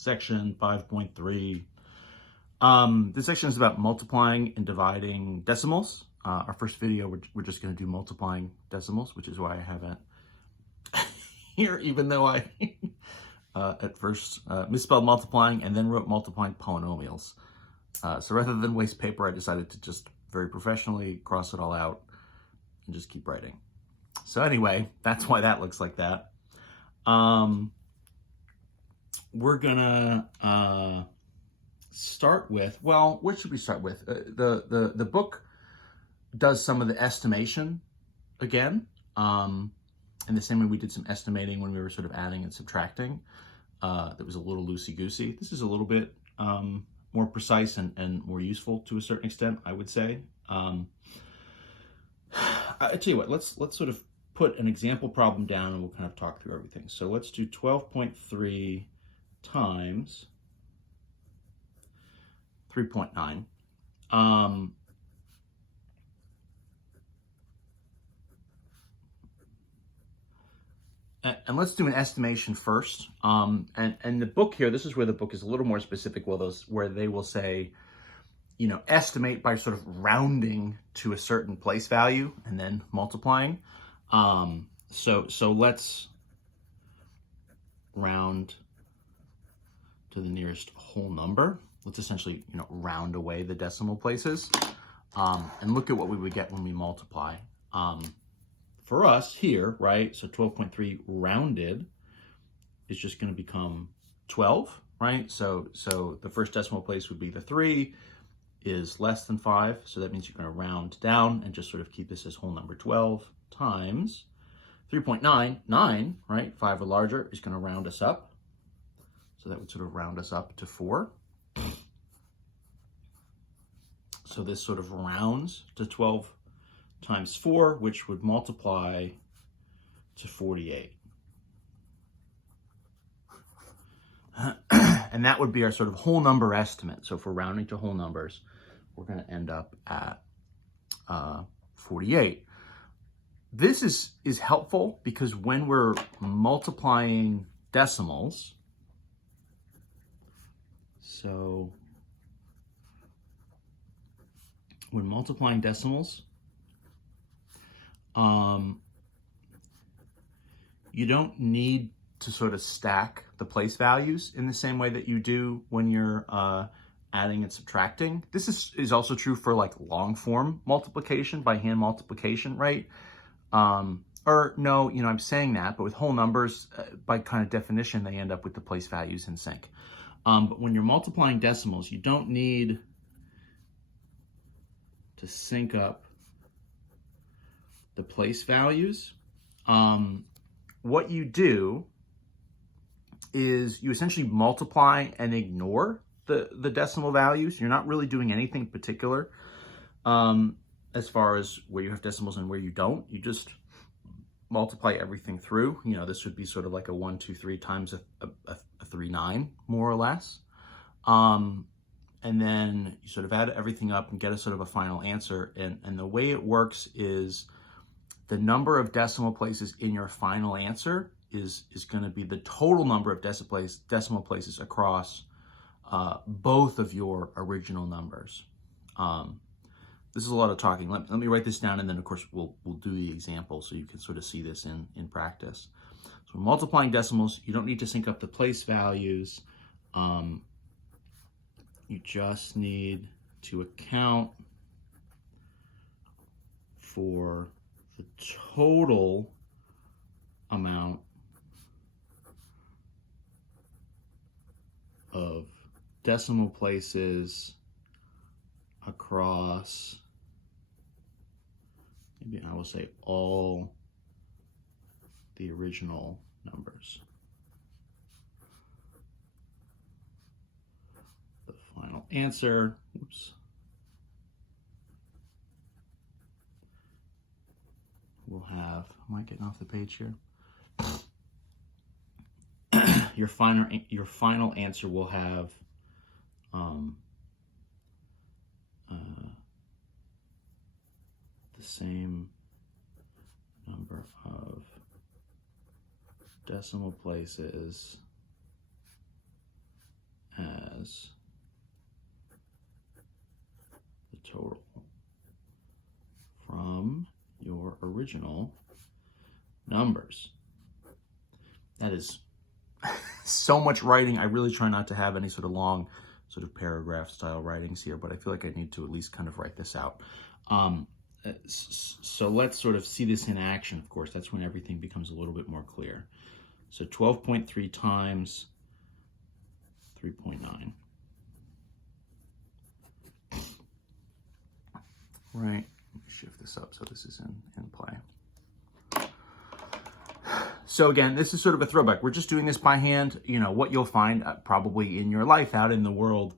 section 5.3. This section is about multiplying and dividing decimals. Our first video, we're just going to do multiplying decimals, which is why I have it here, even though I at first misspelled multiplying and then wrote multiplying polynomials. So rather than waste paper, I decided to just very professionally cross it all out and just keep writing. So anyway, that's why that looks like that. We're gonna start with, well, what should we start with? The book does some of the estimation again, in the same way we did some estimating when we were sort of adding and subtracting. That was a little loosey-goosey. This is a little bit more precise and more useful to a certain extent, I would say. I tell you what, let's sort of put an example problem down and we'll kind of talk through everything. So let's do 12.3 times 3.9. And let's do an estimation first. And the book here, this is where the book is a little more specific, where they will say, you know, estimate by sort of rounding to a certain place value and then multiplying. So let's round to the nearest whole number. Let's essentially, you know, round away the decimal places, and look at what we would get when we multiply. For us here, right, so 12.3 rounded is just going to become 12, right? So the first decimal place would be the 3 is less than 5, so that means you're going to round down and just sort of keep this as whole number 12 times 3.9, 9, right? 5 or larger is going to round us up. So that would sort of round us up to 4. So this sort of rounds to 12 times 4, which would multiply to 48. And that would be our sort of whole number estimate. So if we're rounding to whole numbers, we're going to end up at 48. This is helpful because when we're multiplying decimals, so when multiplying decimals, you don't need to sort of stack the place values in the same way that you do when you're adding and subtracting. This is also true for like long form multiplication by hand multiplication, right? Or no, you know, I'm saying that, but with whole numbers, by kind of definition, they end up with the place values in sync. But when you're multiplying decimals, you don't need to sync up the place values. What you do is you essentially multiply and ignore the decimal values. You're not really doing anything particular as far as where you have decimals and where you don't. You just multiply everything through. You know, this would be sort of like a 1, 2, 3 times a 3, 9, more or less. And then you sort of add everything up and get a sort of a final answer. And the way it works is the number of decimal places in your final answer is going to be the total number of decimal places across both of your original numbers. This is a lot of talking. Let me write this down, and then of course we'll do the example so you can sort of see this in practice. So multiplying decimals, you don't need to sync up the place values. You just need to account for the total amount of decimal places across, maybe I will say all the original numbers. The final answer, oops, we'll have, am I getting off the page here? Your final answer will have the same number of decimal places as the total from your original numbers. That is so much writing. I really try not to have any sort of long sort of paragraph style writings here, but I feel like I need to at least kind of write this out. So let's sort of see this in action, of course. That's when everything becomes a little bit more clear. So 12.3 times 3.9. Right, let me shift this up so this is in play. So again, this is sort of a throwback. We're just doing this by hand. You know, what you'll find probably in your life out in the world,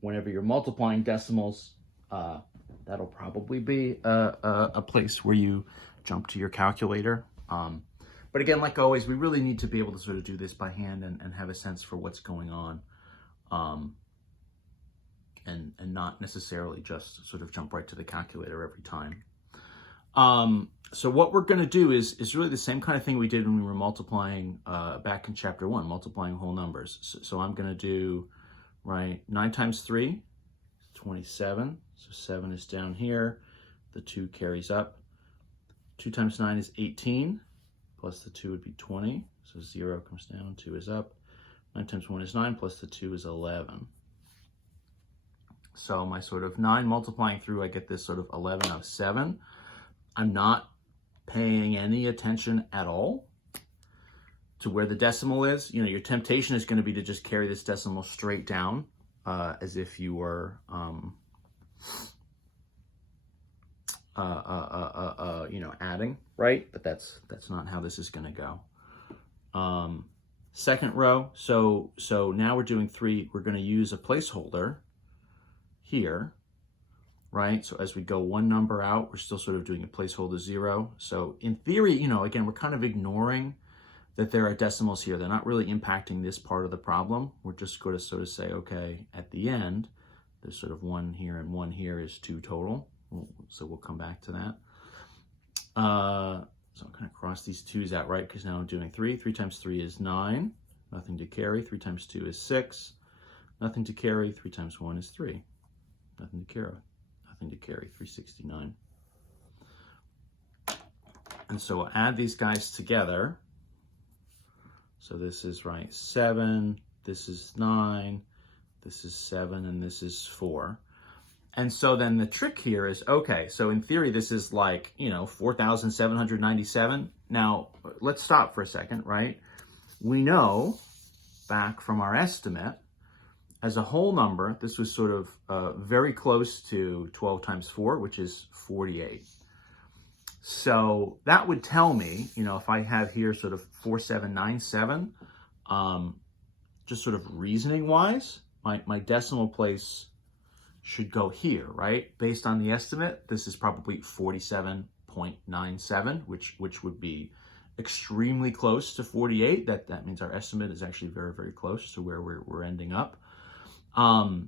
whenever you're multiplying decimals, that'll probably be a place where you jump to your calculator. But again, like always, we really need to be able to sort of do this by hand and have a sense for what's going on, and not necessarily just sort of jump right to the calculator every time. So what we're going to do is really the same kind of thing we did when we were multiplying back in chapter 1, multiplying whole numbers. So I'm going to do, right, 9 times 3, 27. So 7 is down here. The 2 carries up. 2 times 9 is 18. Plus the 2 would be 20. So 0 comes down, 2 is up. 9 times 1 is 9, plus the 2 is 11. So my sort of 9 multiplying through, I get this sort of 11 out of 7. I'm not paying any attention at all to where the decimal is. You know, your temptation is going to be to just carry this decimal straight down, as if you were, you know, adding, right? But that's not how this is going to go. Second row. So now we're doing 3. We're going to use a placeholder here, right? So as we go one number out, we're still sort of doing a placeholder 0. So in theory, you know, again, we're kind of ignoring that there are decimals here. They're not really impacting this part of the problem. We're just going to sort of say, okay, at the end, there's sort of 1 here and 1 here is 2 total. So we'll come back to that. So I'm going to cross these 2's out, right? Because now I'm doing 3. 3 times 3 is 9. Nothing to carry. 3 times 2 is 6. Nothing to carry. 3 times 1 is 3. Nothing to carry. Nothing to carry. 369. And so we'll add these guys together. So this is, right, 7. This is 9. This is 7. And this is 4. And so then the trick here is, okay, so in theory, this is like, you know, 4,797. Now, let's stop for a second, right? We know back from our estimate, as a whole number, this was sort of very close to 12 times 4, which is 48. So that would tell me, you know, if I have here sort of 4797, just sort of reasoning-wise, my decimal place should go here, right? Based on the estimate, this is probably 47.97, which would be extremely close to 48. That means our estimate is actually very, very close to where we're ending up. But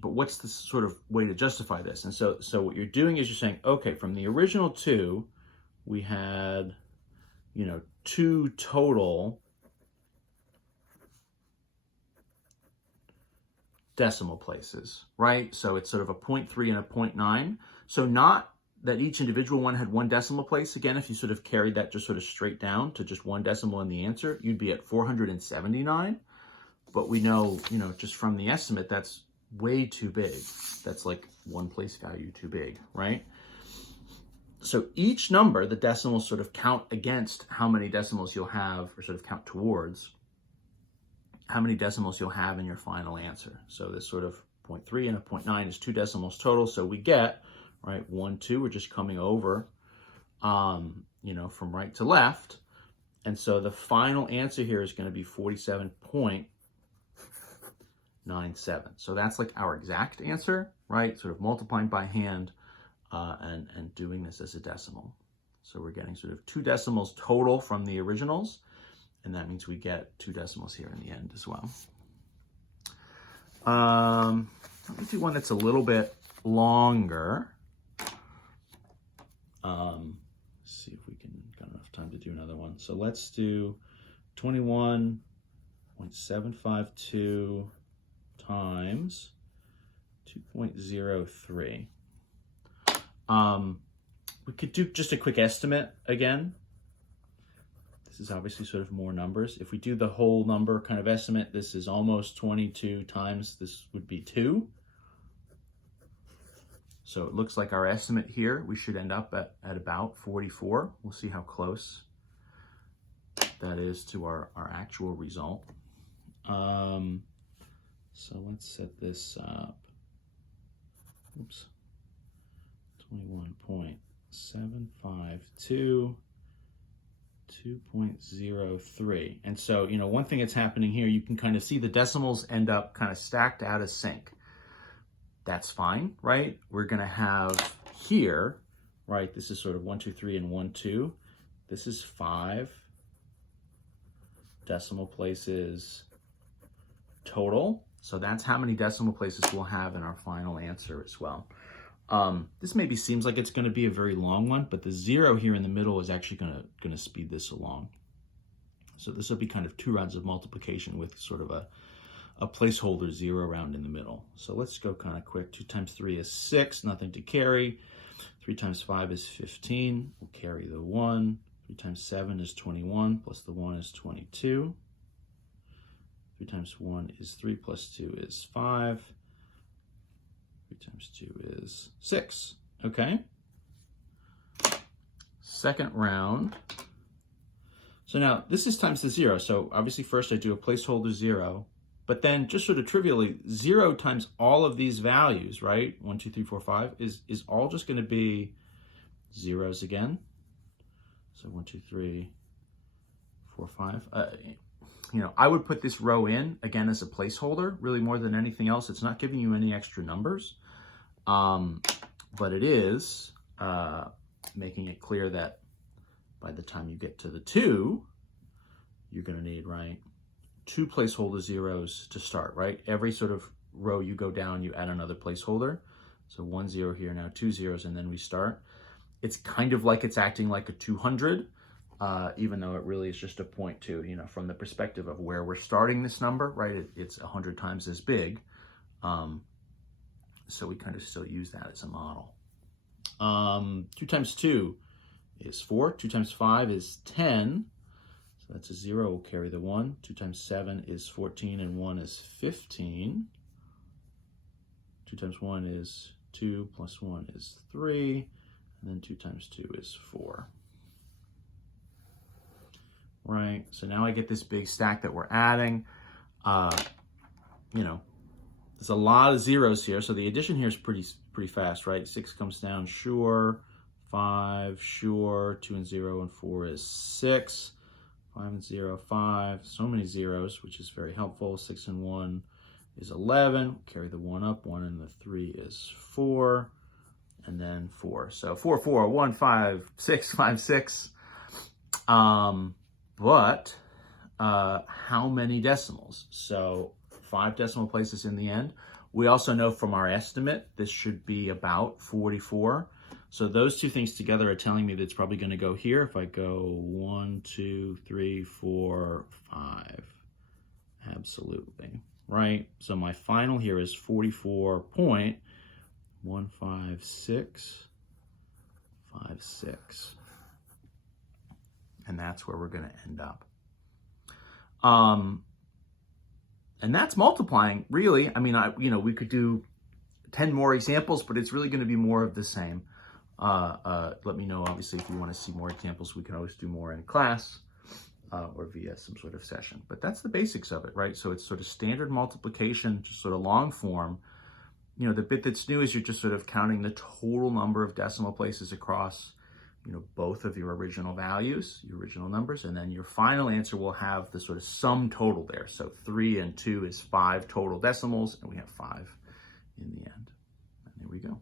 what's the sort of way to justify this? And so what you're doing is you're saying, okay, from the original 2, we had, you know, 2 total decimal places, right? So it's sort of a 0.3 and a 0.9. So not that each individual one had 1 decimal place. Again, if you sort of carried that just sort of straight down to just 1 decimal in the answer, you'd be at 479. But we know, you know, just from the estimate, that's way too big. That's like 1 place value too big, right? So each number, the decimals sort of count against how many decimals you'll have, or sort of count towards how many decimals you'll have in your final answer. So this sort of 0.3 and a 0.9 is 2 decimals total. So we get, right, 1, 2, we're just coming over, you know, from right to left. And so the final answer here is going to be 47.97. So that's like our exact answer, right? Sort of multiplying by hand and doing this as a decimal. So we're getting sort of 2 decimals total from the originals. And that means we get 2 decimals here in the end as well. Let me do one that's a little bit longer. See if we got enough time to do another one. So let's do 21 0.752 times 2.03. We could do just a quick estimate again. This is obviously sort of more numbers. If we do the whole number kind of estimate, this is almost 22 times this would be 2. So it looks like our estimate here, we should end up at about 44. We'll see how close that is to our actual result. So let's set this up. Oops. 21.752, 2.03. And so, you know, one thing that's happening here, you can kind of see the decimals end up kind of stacked out of sync. That's fine, right? We're going to have here, right? This is sort of 1, 2, 3, and 1, 2. This is 5 decimal places total. So that's how many decimal places we'll have in our final answer as well. This maybe seems like it's going to be a very long one, but the 0 here in the middle is actually going to speed this along. So this will be kind of 2 rounds of multiplication with sort of a placeholder 0 round in the middle. So let's go kind of quick. 2 times 3 is 6, nothing to carry. 3 times 5 is 15, we'll carry the 1. 3 times 7 is 21, plus the 1 is 22. 3 times 1 is 3, plus 2 is 5. 3 times 2 is 6, okay? Second round. So now this is times the 0. So obviously first I do a placeholder 0, but then just sort of trivially, 0 times all of these values, right? 1, 2, 3, 4, 5 is all just going to be zeros again. So 1, 2, 3, 4, 5. You know, I would put this row in, again, as a placeholder, really more than anything else. It's not giving you any extra numbers, but it is making it clear that by the time you get to the 2, you're going to need, right, 2 placeholder zeros to start, right? Every sort of row you go down, you add another placeholder. So 1 0 here, now 2 zeros, and then we start. It's kind of like it's acting like a 200. Even though it really is just a 0.2, you know, from the perspective of where we're starting this number, right? It's 100 times as big. So we kind of still use that as a model. 2 times 2 is 4. 2 times 5 is 10. So that's a 0. We'll carry the 1. 2 times 7 is 14, and 1 is 15. 2 times 1 is 2, plus 1 is 3. And then 2 times 2 is 4. Right, so now I get this big stack that we're adding. You know, there's a lot of zeros here, so the addition here is pretty fast, right? 6 comes down, sure. 5, sure. 2 and 0 and 4 is 6. 5 and 0, 5. So many zeros, which is very helpful. 6 and 1 is 11. Carry the 1 up. 1 and the 3 is 4. And then 4. So 4, 4, 1, 5, 6, 5, 6. But how many decimals? So 5 decimal places in the end. We also know from our estimate, this should be about 44. So those two things together are telling me that it's probably going to go here. If I go 1, 2, 3, 4, 5. Absolutely. Right? So my final here is 44.15656. And that's where we're going to end up. And that's multiplying, really. I mean, we could do 10 more examples, but it's really going to be more of the same. Let me know, obviously, if you want to see more examples. We can always do more in class or via some sort of session. But that's the basics of it, right? So it's sort of standard multiplication, just sort of long form. You know, the bit that's new is you're just sort of counting the total number of decimal places across, you know, both of your original values, your original numbers, and then your final answer will have the sort of sum total there. So 3 and 2 is 5 total decimals, and we have 5 in the end. And there we go.